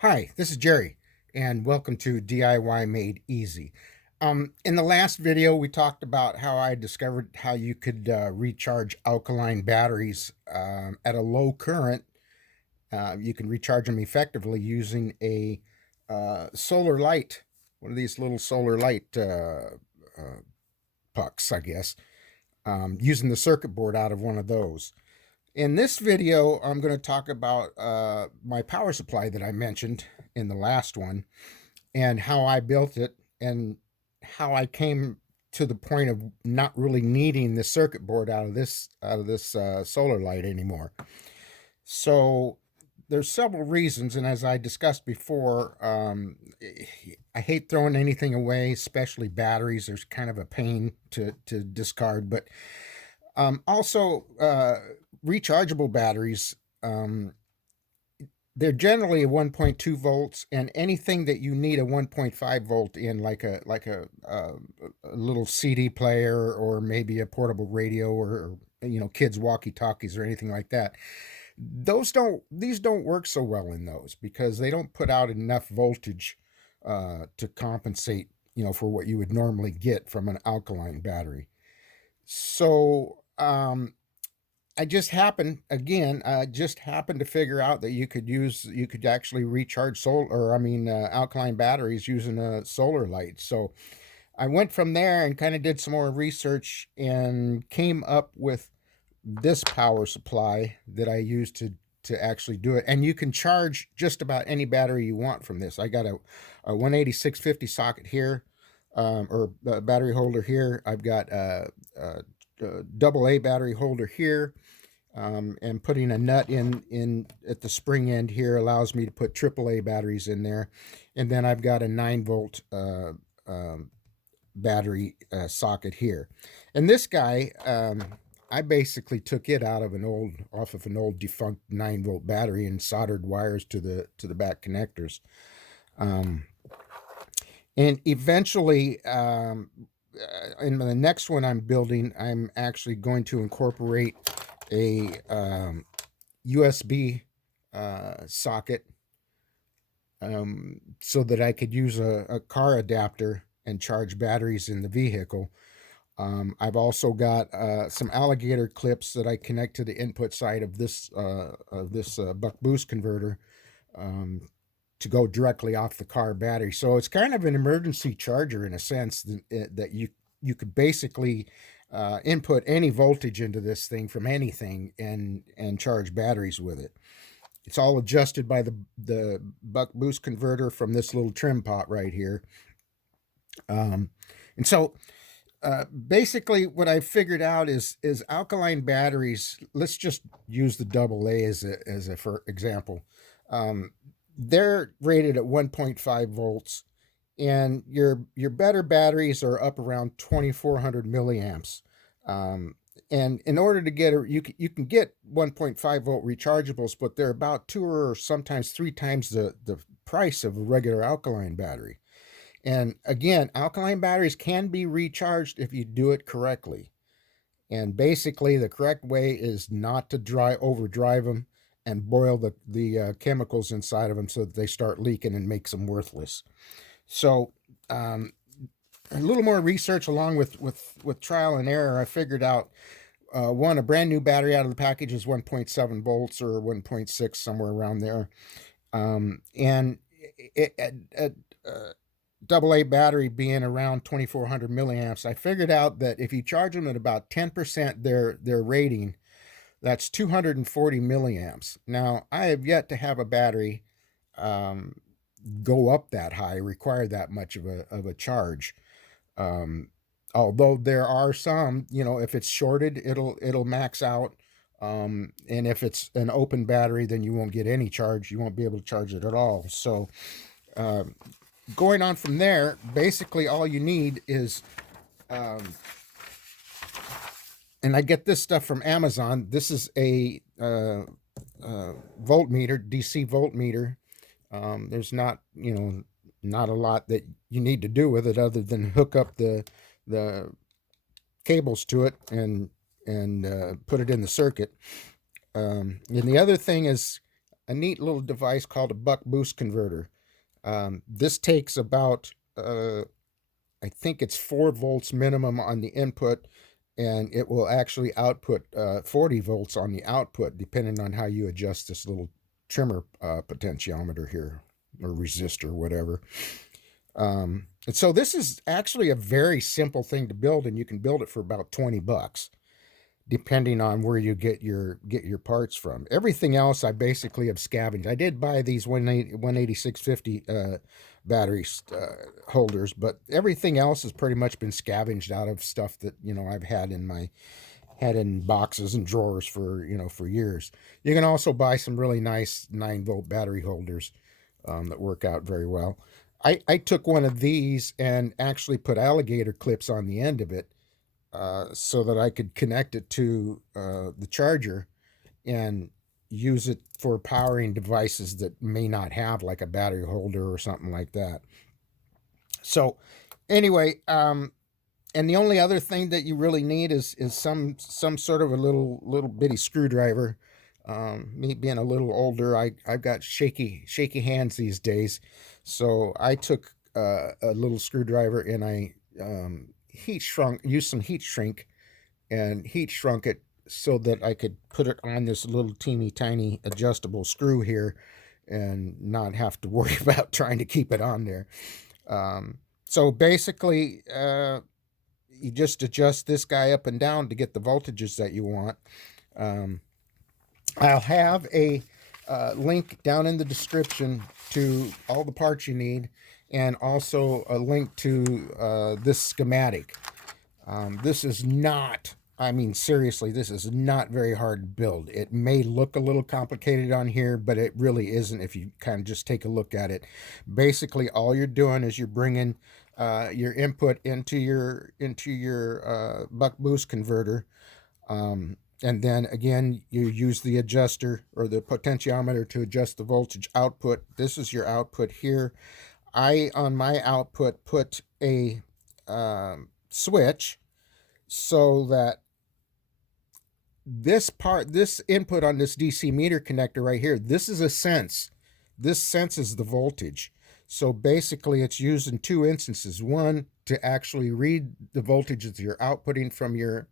Hi, this is Jerry, and welcome to DIY Made Easy. In the last video, we talked about how I discovered how you could recharge alkaline batteries at a low current. You can recharge them effectively using a solar light, one of these little solar light pucks, I guess, using the circuit board out of one of those. In this video, I'm going to talk about my power supply that I mentioned in the last one and how I built it and how I came to the point of not really needing the circuit board out of this solar light anymore. So there's several reasons, and as I discussed before, I hate throwing anything away, especially batteries. There's kind of a pain to discard, but also rechargeable batteries. They're generally a 1.2 volts, and anything that you need a 1.5 volt in, like a little CD player or maybe a portable radio or kids walkie talkies or anything like that. These don't work so well in those because they don't put out enough voltage to compensate for what you would normally get from an alkaline battery. So I just happened to figure out that you could actually recharge alkaline batteries using a solar light. So I went from there and kind of did some more research and came up with this power supply that I use to actually do it. And you can charge just about any battery you want from this. I got a 18650 socket here, or a battery holder here. I've got a double A battery holder here, and putting a nut in at the spring end here allows me to put AAA batteries in there. And then I've got a 9-volt battery socket here. And this guy, I basically took it off of an old defunct 9-volt battery and soldered wires to the back connectors. And eventually, in the next one I'm building, I'm actually going to incorporate a USB socket, so that I could use a car adapter and charge batteries in the vehicle. I've also got some alligator clips that I connect to the input side of this buck boost converter, to go directly off the car battery. So it's kind of an emergency charger in a sense that you could basically input any voltage into this thing from anything and charge batteries with it. It's all adjusted by the buck boost converter from this little trim pot right here. And so basically what I figured out is alkaline batteries. Let's just use the double A as a for example. They're rated at 1.5 volts, and your better batteries are up around 2400 milliamps. And in order to get you can get 1.5 volt rechargeables, but they're about 2 or sometimes 3 times the price of a regular alkaline battery. And again, alkaline batteries can be recharged if you do it correctly. And basically, the correct way is not to overdrive them and boil the chemicals inside of them so that they start leaking and makes them worthless. So a little more research along with trial and error, I figured out, a brand new battery out of the package is 1.7 volts or 1.6, somewhere around there. And double A battery being around 2400 milliamps, I figured out that if you charge them at about 10% their rating, that's 240 milliamps. Now, I have yet to have a battery go up that high, require that much of a charge. Although there are some, if it's shorted, it'll max out. And if it's an open battery, then you won't get any charge. You won't be able to charge it at all. So going on from there, basically all you need is, and I get this stuff from Amazon. This is a voltmeter, DC voltmeter. There's not a lot that you need to do with it other than hook up the cables to it and put it in the circuit. And the other thing is, a neat little device called a buck boost converter. This takes about, I think it's 4 volts minimum on the input, and it will actually output 40 volts on the output, depending on how you adjust this little trimmer potentiometer here, or resistor, whatever. And so this is actually a very simple thing to build, and you can build it for about 20 bucks, depending on where you get your parts from. Everything else I basically have scavenged. I did buy these 18650 battery holders, but everything else has pretty much been scavenged out of stuff that, you know, I've had in boxes and drawers for, you know, for years. You can also buy some really nice 9-volt battery holders that work out very well. I took one of these and actually put alligator clips on the end of it, so that I could connect it to the charger and use it for powering devices that may not have like a battery holder or something like that. So anyway, and the only other thing that you really need is some sort of a little bitty screwdriver. Me being a little older, I've got shaky hands these days, so I took a little screwdriver and I used some heat shrink and heat shrunk it so that I could put it on this little teeny tiny adjustable screw here and not have to worry about trying to keep it on there. So basically, you just adjust this guy up and down to get the voltages that you want. I'll have a link down in the description to all the parts you need, and also a link to this schematic. This is not, I mean, seriously, this is not very hard to build. It may look a little complicated on here, but it really isn't if you kind of just take a look at it. Basically, all you're doing is you're bringing your input into your buck boost converter. And then again, you use the adjuster or the potentiometer to adjust the voltage output. This is your output here. I, on my output, put a switch so that this input on this DC meter connector right here, this is a sense. This senses the voltage. So basically it's used in 2 instances. One, to actually read the voltage that you're outputting from your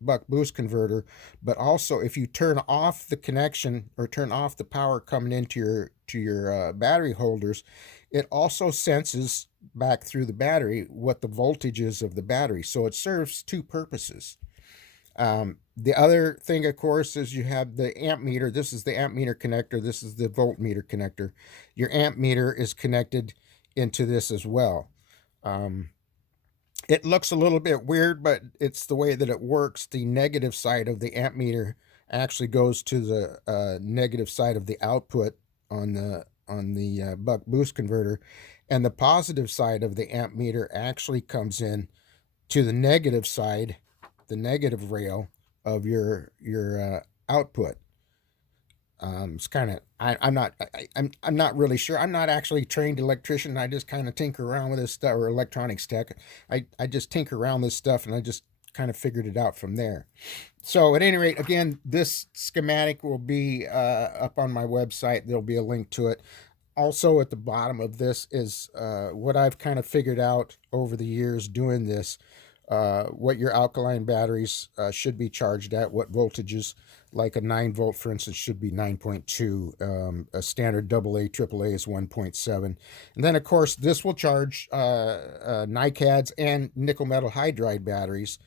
buck boost converter, but also if you turn off the connection or turn off the power coming into your battery holders, it also senses back through the battery what the voltage is of the battery. So it serves 2 purposes. The other thing, of course, is you have the amp meter. This is the amp meter connector. This is the voltmeter connector. Your amp meter is connected into this as well. It looks a little bit weird, but it's the way that it works. The negative side of the amp meter actually goes to the negative side of the output on the buck boost converter, and the positive side of the amp meter actually comes in to the negative side, the negative rail of your output. It's kind of I'm not really sure. I'm not actually a trained electrician. I just kind of tinker around with this stuff, or electronics tech. I just tinker around this stuff, and I just kind of figured it out from there. So at any rate, again, this schematic will be up on my website. There'll be a link to it. Also at the bottom of this is what I've kind of figured out over the years doing this, what your alkaline batteries should be charged at, what voltages. Like a 9-volt, for instance, should be 9.2. A standard AA, AAA is 1.7. And then, of course, this will charge NiCads and nickel metal hydride batteries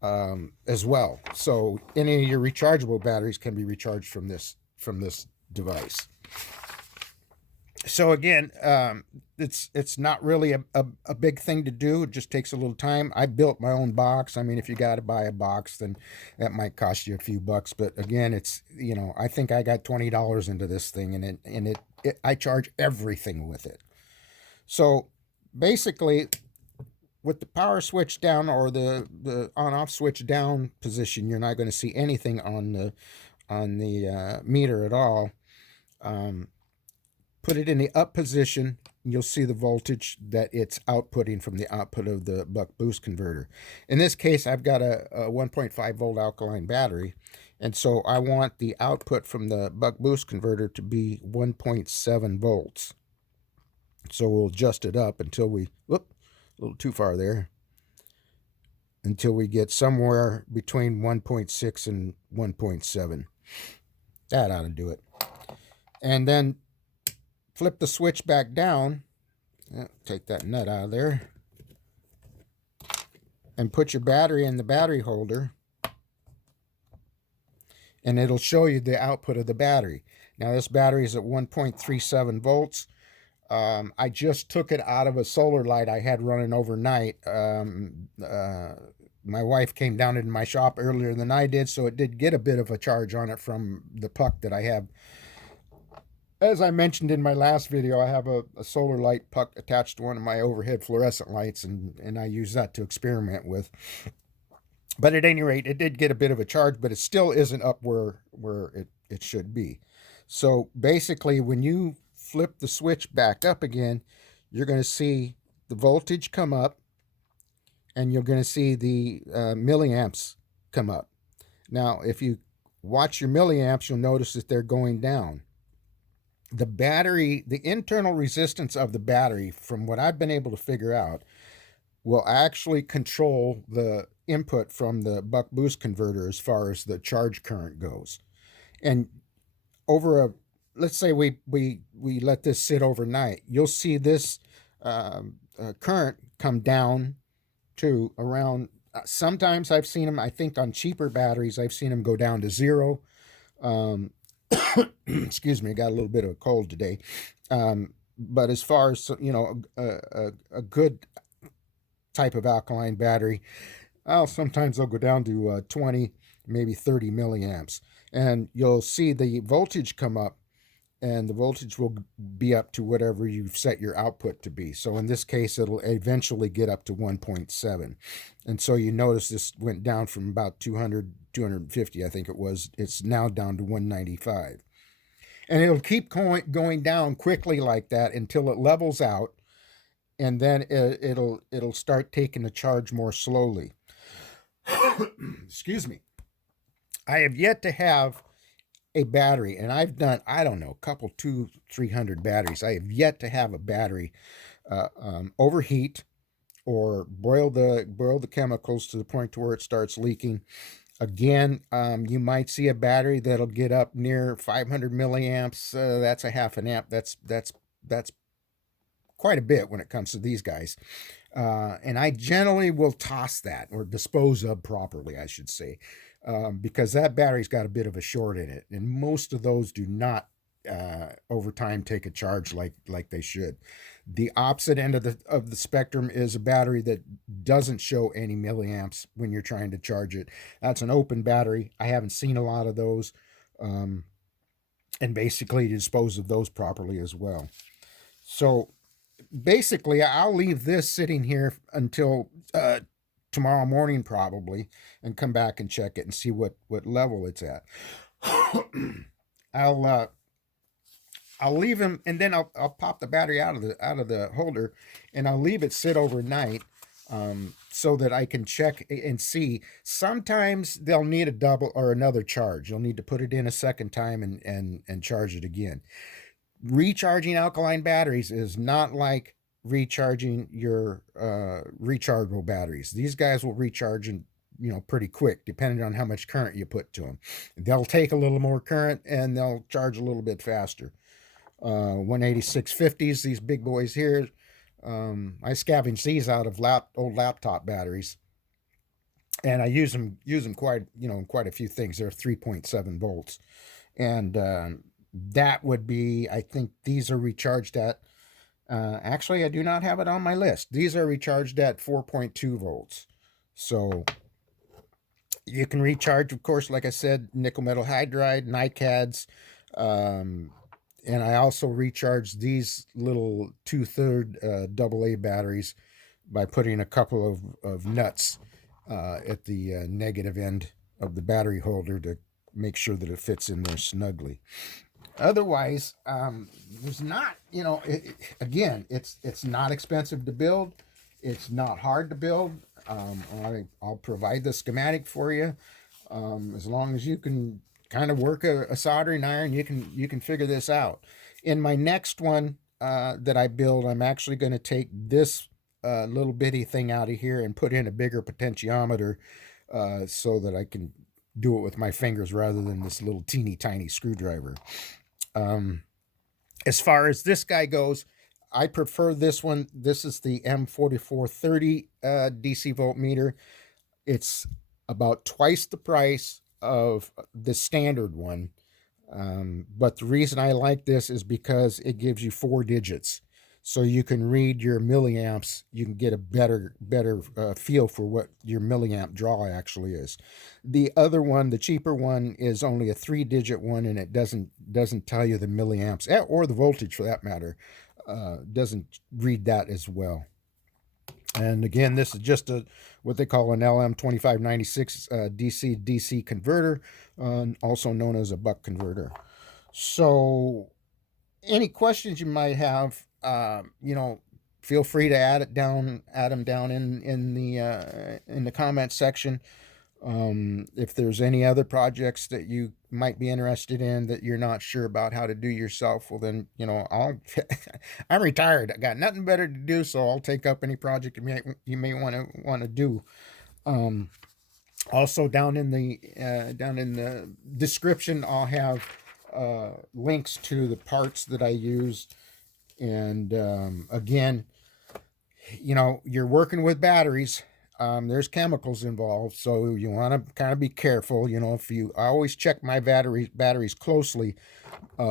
as well. So any of your rechargeable batteries can be recharged from this device. So again, it's not really a big thing to do. It just takes a little time. I built my own box. I mean, if you got to buy a box, then that might cost you a few bucks. But again, it's, you know, I think I got $20 into this thing, and I charge everything with it. So basically, with the power switch down, or the on-off switch down position, you're not going to see anything on the meter at all. Put it in the up position, you'll see the voltage that it's outputting from the output of the buck boost converter. In this case, I've got a 1.5 volt alkaline battery, And so I want the output from the buck boost converter to be 1.7 volts. So we'll adjust it up until we, whoop, a little too far there, until we get somewhere between 1.6 and 1.7. That ought to do it. And then flip the switch back down. Take that nut out of there. And put your battery in the battery holder. And it'll show you the output of the battery. Now this battery is at 1.37 volts. I just took it out of a solar light I had running overnight. My wife came down into my shop earlier than I did, so it did get a bit of a charge on it from the puck that I have. As I mentioned in my last video, I have a solar light puck attached to one of my overhead fluorescent lights, and I use that to experiment with. But at any rate, it did get a bit of a charge, but it still isn't up where it should be. So basically, when you flip the switch back up again, you're going to see the voltage come up, and you're going to see the milliamps come up. Now, if you watch your milliamps, you'll notice that they're going down. The battery, the internal resistance of the battery, from what I've been able to figure out, will actually control the input from the buck boost converter as far as the charge current goes. And over a, let's say we let this sit overnight, you'll see this current come down to around, sometimes I've seen them, I think on cheaper batteries, I've seen them go down to 0. Excuse me, I got a little bit of a cold today. But as far as, you know, a good type of alkaline battery, sometimes they'll go down to 20, maybe 30 milliamps. And you'll see the voltage come up, and the voltage will be up to whatever you've set your output to be. So in this case, it'll eventually get up to 1.7. And so you notice this went down from about 200, 250, I think it was. It's now down to 195. And it'll keep going down quickly like that until it levels out, and then it'll start taking the charge more slowly. Excuse me. I have yet to have a battery, and I've done, I don't know, a couple, 200-300 batteries. I have yet to have a battery overheat or boil the chemicals to the point to where it starts leaking. Again, you might see a battery that'll get up near 500 milliamps. That's a half an amp. That's quite a bit when it comes to these guys. And I generally will toss that, or dispose of properly, I should say, because that battery's got a bit of a short in it. And most of those do not over time take a charge like they should. The opposite end of the spectrum is a battery that doesn't show any milliamps when you're trying to charge it. That's an open battery. I haven't seen a lot of those, and basically dispose of those properly as well. So basically, I'll leave this sitting here until tomorrow morning probably, and come back and check it and see what level it's at. I'll leave him, and then I'll pop the battery out of the holder, and I'll leave it sit overnight, so that I can check and see. Sometimes they'll need a double or another charge. You'll need to put it in a second time and charge it again. Recharging alkaline batteries is not like recharging your rechargeable batteries. These guys will recharge in, pretty quick, depending on how much current you put to them. They'll take a little more current, and they'll charge a little bit faster. 18650s, these big boys here, I scavenge these out of old laptop batteries, and I use them quite in quite a few things. They're 3.7 volts, and that would be, I think these are recharged at, actually I do not have it on my list. These are recharged at 4.2 volts. So you can recharge, of course, like I said, nickel metal hydride, NiCads, and I also recharge these little 2/3 AA batteries by putting a couple of nuts at the negative end of the battery holder to make sure that it fits in there snugly. Otherwise, there's not, again, it's not expensive to build. It's not hard to build. I'll provide the schematic for you. As long as you can kind of work a soldering iron, you can figure this out. In my next one that I build, I'm actually going to take this little bitty thing out of here and put in a bigger potentiometer so that I can do it with my fingers rather than this little teeny tiny screwdriver. As far as this guy goes, I prefer this one. This is the M4430 DC voltmeter. It's about twice the price of the standard one. But the reason I like this is because it gives you 4 digits. So you can read your milliamps. You can get a better feel for what your milliamp draw actually is. The other one, the cheaper one, is only a 3-digit one, and it doesn't tell you the milliamps or the voltage for that matter. Doesn't read that as well. And again, this is just what they call an LM2596 DC converter, also known as a buck converter. So, any questions you might have, feel free to add them down in the comment section. If there's any other projects that you might be interested in that you're not sure about how to do yourself, well then, I'm retired. I got nothing better to do, so I'll take up any project you may want to do. Also down in the description, I'll have links to the parts that I use. And again, you're working with batteries. There's chemicals involved, so you want to kind of be careful. I always check my batteries closely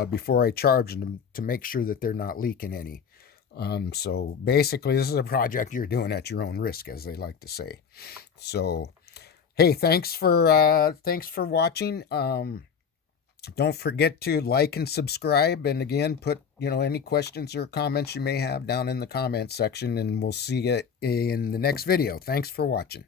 before I charge them to make sure that they're not leaking any. So basically, this is a project you're doing at your own risk, as they like to say. So, hey, thanks for watching. Don't forget to like and subscribe, and again, put any questions or comments you may have down in the comment section, and we'll see you in the next video. Thanks for watching.